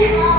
Yeah.